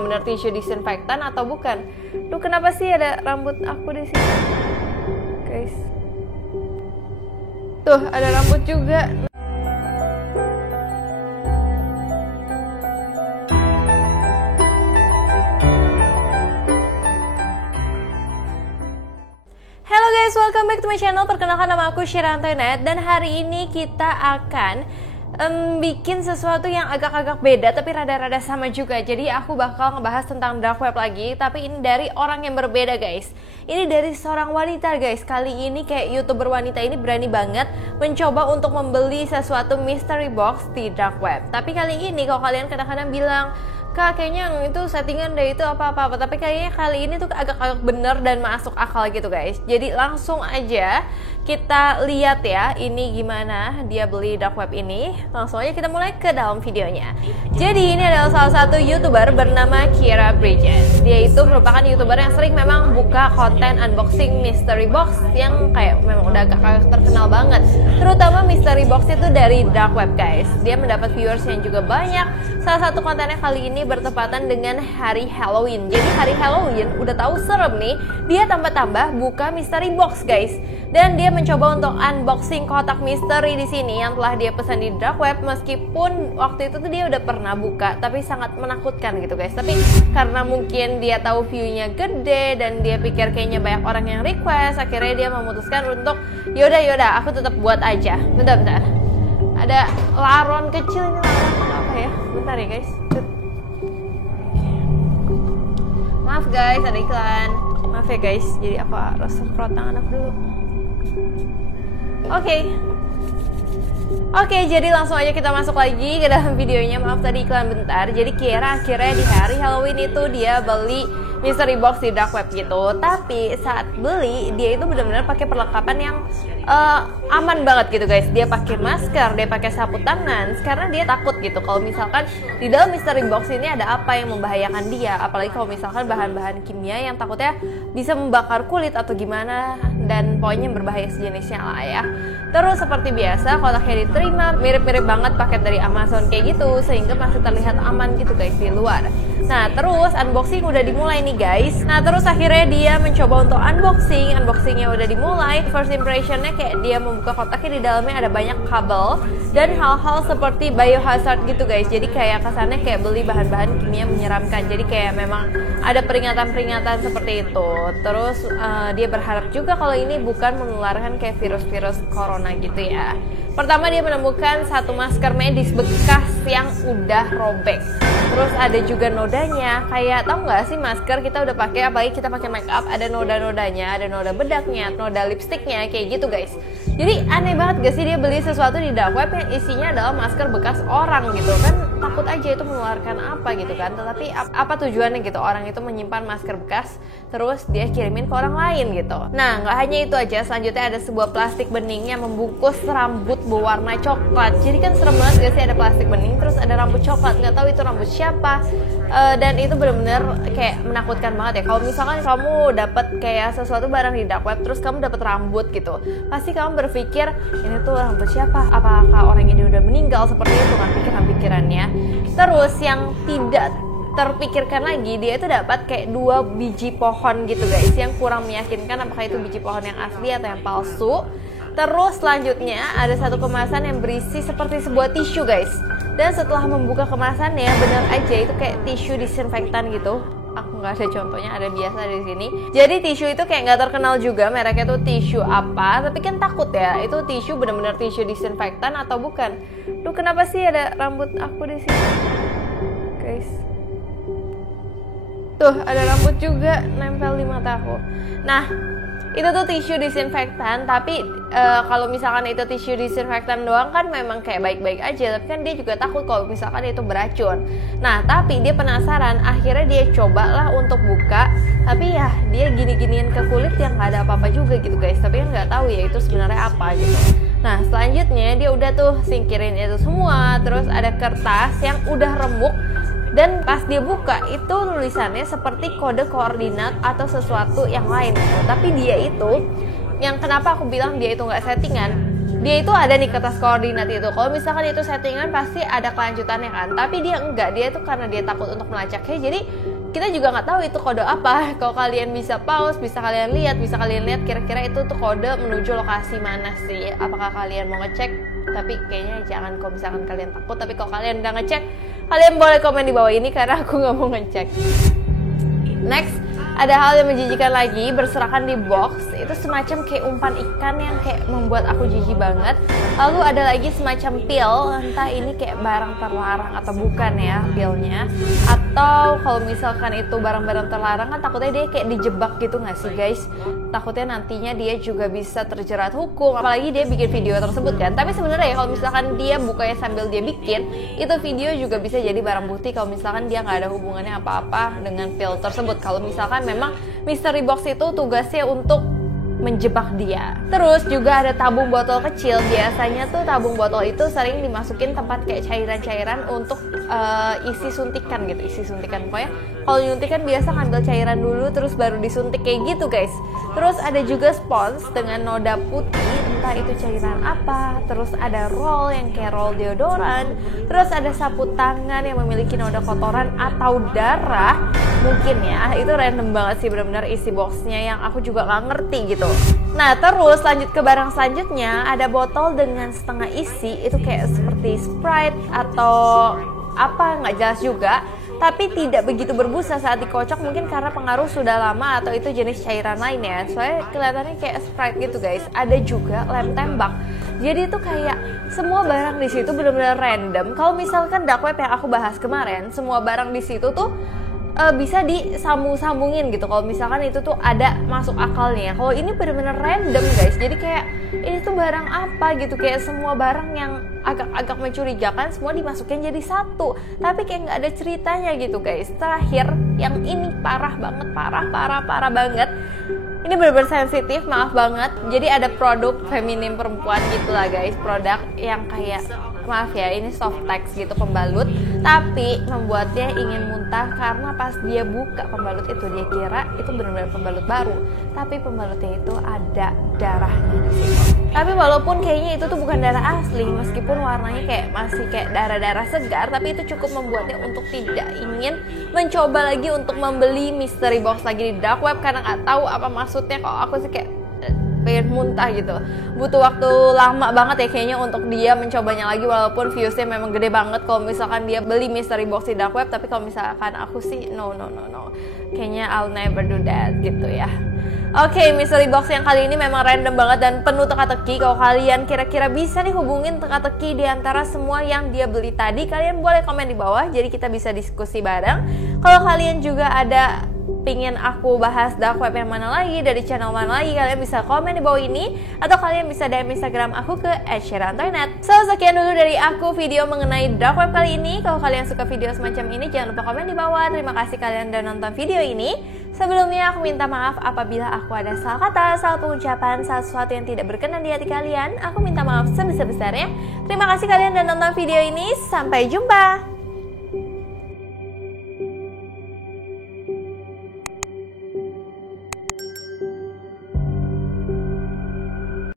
bener tisu disinfektan atau bukan? Duh, kenapa sih ada rambut aku di sini, guys? Tuh, ada rambut juga. Halo guys, welcome back to my channel. Perkenalkan, nama aku Syira Antoinette. Dan hari ini kita akan bikin sesuatu yang agak-agak beda tapi rada-rada sama juga. Jadi aku bakal ngebahas tentang dark web lagi, tapi ini dari orang yang berbeda guys. Ini dari seorang wanita guys. Kali ini kayak YouTuber wanita ini berani banget mencoba untuk membeli sesuatu mystery box di dark web. Tapi kali ini kalau kalian kadang-kadang bilang, Kak, kayaknya itu settingan deh, itu apa-apa. Tapi kayaknya kali ini tuh agak-agak bener dan masuk akal gitu guys. Jadi langsung aja kita lihat ya, ini gimana dia beli dark web ini. Langsung aja kita mulai ke dalam videonya. Jadi ini adalah salah satu YouTuber bernama Kira Bridges. Dia itu merupakan YouTuber yang sering memang buka konten unboxing mystery box yang kayak memang udah agak terkenal banget. Terutama mystery box itu dari dark web guys. Dia mendapat viewers yang juga banyak. Salah satu kontennya kali ini bertepatan dengan hari Halloween. Jadi hari Halloween udah tahu serem nih, dia tambah-tambah buka mystery box guys. Dan dia mencoba untuk unboxing kotak misteri di sini yang telah dia pesan di dark web, meskipun waktu itu tuh dia udah pernah buka, tapi sangat menakutkan gitu guys. Tapi karena mungkin dia tahu view-nya gede dan dia pikir kayaknya banyak orang yang request, akhirnya dia memutuskan untuk yaudah aku tetap buat aja. Bentar. Ada laron kecil ini, laron apa ya? Bentar ya guys. Maaf guys, ada iklan. Maaf ya guys, jadi aku harus semprot tangan aku dulu. Oke, jadi langsung aja kita masuk lagi ke dalam videonya. Maaf tadi iklan bentar. Jadi Kira akhirnya di hari Halloween itu dia beli mystery box di dark web gitu. Tapi saat beli dia itu benar-benar pakai perlengkapan yang aman banget gitu guys. Dia pakai masker, dia pakai sapu tangan karena dia takut gitu kalau misalkan di dalam mystery box ini ada apa yang membahayakan dia. Apalagi kalau misalkan bahan-bahan kimia yang takutnya bisa membakar kulit atau gimana, dan pokoknya berbahaya sejenisnya lah ya. Terus seperti biasa kotaknya diterima, mirip-mirip banget paket dari Amazon kayak gitu, sehingga masih terlihat aman gitu guys di luar. Nah terus unboxing udah dimulai nih guys. Nah terus akhirnya dia mencoba untuk unboxingnya udah dimulai. First impressionnya kayak dia membuka kotaknya, di dalamnya ada banyak kabel dan hal-hal seperti biohazard gitu guys. Jadi kayak kesannya kayak beli bahan-bahan kimia menyeramkan. Jadi kayak memang ada peringatan-peringatan seperti itu. Terus dia berharap juga kalau ini bukan menularkan kayak virus-virus corona gitu ya. Pertama dia menemukan satu masker medis bekas yang udah robek. Terus ada juga nodanya. Kayak tau nggak sih masker kita udah pakai, apalagi kita pakai make up, ada noda-nodanya, ada noda bedaknya, noda lipstiknya kayak gitu guys. Jadi aneh banget gak sih dia beli sesuatu di dark web yang isinya adalah masker bekas orang gitu kan? Takut aja itu menularkan apa gitu kan. Tetapi apa tujuannya gitu orang itu menyimpan masker bekas terus dia kirimin ke orang lain gitu. Nah nggak hanya itu aja, selanjutnya ada sebuah plastik bening yang membungkus rambut berwarna coklat. Jadi kan serem banget gak sih ada plastik bening terus ada rambut coklat, nggak tahu itu rambut siapa. Dan itu benar-benar kayak menakutkan banget ya. Kalau misalkan kamu dapat kayak sesuatu barang di dark web terus kamu dapat rambut gitu, pasti kamu berpikir ini tuh rambut siapa, apakah orang ini udah meninggal, seperti itu kan pikiran-pikirannya. Terus yang tidak terpikirkan lagi, dia itu dapat kayak 2 biji pohon gitu guys, yang kurang meyakinkan apakah itu biji pohon yang asli atau yang palsu. Terus selanjutnya ada satu kemasan yang berisi seperti sebuah tisu guys. Dan setelah membuka kemasannya, bener aja itu kayak tisu disinfektan gitu. Aku nggak ada contohnya, ada biasa di sini. Jadi tisu itu kayak nggak terkenal juga mereknya tuh tisu apa, tapi kan takut ya itu tisu bener-bener tisu disinfektan atau bukan. Duh, kenapa sih ada rambut aku di sini, guys? Tuh, ada rambut juga nempel di mataku. Nah, itu tuh tisu disinfektan, tapi kalau misalkan itu tisu disinfektan doang kan memang kayak baik-baik aja, tapi kan dia juga takut kalau misalkan itu beracun. Nah tapi dia penasaran, akhirnya dia cobalah untuk buka, tapi ya dia gini-giniin ke kulit yang nggak ada apa-apa juga gitu guys, tapi kan nggak tahu ya itu sebenarnya apa gitu. Nah selanjutnya dia udah tuh singkirin itu semua, terus ada kertas yang udah remuk. Dan pas dia buka itu tulisannya seperti kode koordinat atau sesuatu yang lain gitu. Tapi dia itu, yang kenapa aku bilang dia itu nggak settingan, dia itu ada nih kertas koordinat itu. Kalau misalkan itu settingan pasti ada kelanjutannya kan. Tapi dia enggak, dia itu karena dia takut untuk melacaknya. Jadi kita juga nggak tahu itu kode apa. Kalau kalian bisa pause, bisa kalian lihat kira-kira itu tuh kode menuju lokasi mana sih. Apakah kalian mau ngecek? Tapi kayaknya jangan kalau misalkan kalian takut. Tapi kalau kalian udah ngecek, kalian boleh komen di bawah ini karena aku nggak mau ngecek. Next, ada hal yang menjijikan lagi, berserakan di box. Itu semacam kayak umpan ikan yang kayak membuat aku jijik banget. Lalu ada lagi semacam pil, entah ini kayak barang terlarang atau bukan ya pilnya. Atau kalau misalkan itu barang-barang terlarang kan takutnya dia kayak dijebak gitu gak sih guys? Takutnya nantinya dia juga bisa terjerat hukum, apalagi dia bikin video tersebut kan. Tapi sebenarnya kalau misalkan dia bukanya sambil dia bikin, itu video juga bisa jadi barang bukti kalau misalkan dia nggak ada hubungannya apa-apa dengan pil tersebut. Kalau misalkan memang mystery box itu tugasnya untuk menjebak dia. Terus juga ada tabung botol kecil. Biasanya tuh tabung botol itu sering dimasukin tempat kayak cairan-cairan untuk isi suntikan gitu, isi suntikan. Pokoknya kalau nyuntik kan biasa ngambil cairan dulu terus baru disuntik kayak gitu guys. Terus ada juga spons dengan noda putih, entah itu cairan apa. Terus ada roll yang kayak roll deodoran. Terus ada sapu tangan yang memiliki noda kotoran atau darah. Mungkin ya, itu random banget sih benar-benar isi boxnya yang aku juga nggak ngerti gitu. Nah terus lanjut ke barang selanjutnya, ada botol dengan setengah isi. Itu kayak seperti Sprite atau apa nggak jelas juga, tapi tidak begitu berbusa saat dikocok, mungkin karena pengaruh sudah lama atau itu jenis cairan lain ya. Soalnya kelihatannya kayak Sprite gitu guys. Ada juga lem tembak. Jadi itu kayak semua barang di situ benar-benar random. Kalau misalkan dark web yang aku bahas kemarin, semua barang di situ tuh bisa disambung-sambungin gitu. Kalau misalkan itu tuh ada masuk akalnya. Kalau ini benar-benar random guys. Jadi kayak ini tuh barang apa gitu, kayak semua barang yang agak-agak mencurigakan semua dimasukin jadi satu. Tapi kayak nggak ada ceritanya gitu guys. Terakhir yang ini parah banget, parah banget. Ini benar-benar sensitif, maaf banget. Jadi ada produk feminin perempuan gitulah guys, produk yang kayak maaf ya, ini soft text gitu pembalut, tapi membuatnya ingin muntah karena pas dia buka pembalut itu dia kira itu benar-benar pembalut baru, tapi pembalutnya itu ada darahnya di sini. Tapi walaupun kayaknya itu tuh bukan darah asli, meskipun warnanya kayak masih kayak darah-darah segar, tapi itu cukup membuatnya untuk tidak ingin mencoba lagi untuk membeli mystery box lagi di dark web karena nggak tahu apa maksudnya. Kalau aku sih kayak pengen muntah gitu, butuh waktu lama banget ya kayaknya untuk dia mencobanya lagi, walaupun viewsnya memang gede banget kalau misalkan dia beli mystery box di dark web. Tapi kalau misalkan aku sih no, kayaknya I'll never do that gitu ya. Oke, mystery box yang kali ini memang random banget dan penuh teka-teki. Kalau kalian kira-kira bisa nih hubungin teka-teki di antara semua yang dia beli tadi, kalian boleh komen di bawah, jadi kita bisa diskusi bareng. Kalau kalian juga ada pingin aku bahas dark web yang mana lagi, dari channel mana lagi, kalian bisa komen di bawah ini, atau kalian bisa DM Instagram aku ke @sherantoynet. So sekian dulu dari aku video mengenai dark web kali ini. Kalau kalian suka video semacam ini, jangan lupa komen di bawah. Terima kasih kalian udah nonton video ini. Sebelumnya aku minta maaf apabila aku ada salah kata, salah pengucapan, salah sesuatu yang tidak berkenan di hati kalian. Aku minta maaf sebesar-besarnya. Terima kasih kalian udah nonton video ini. Sampai jumpa.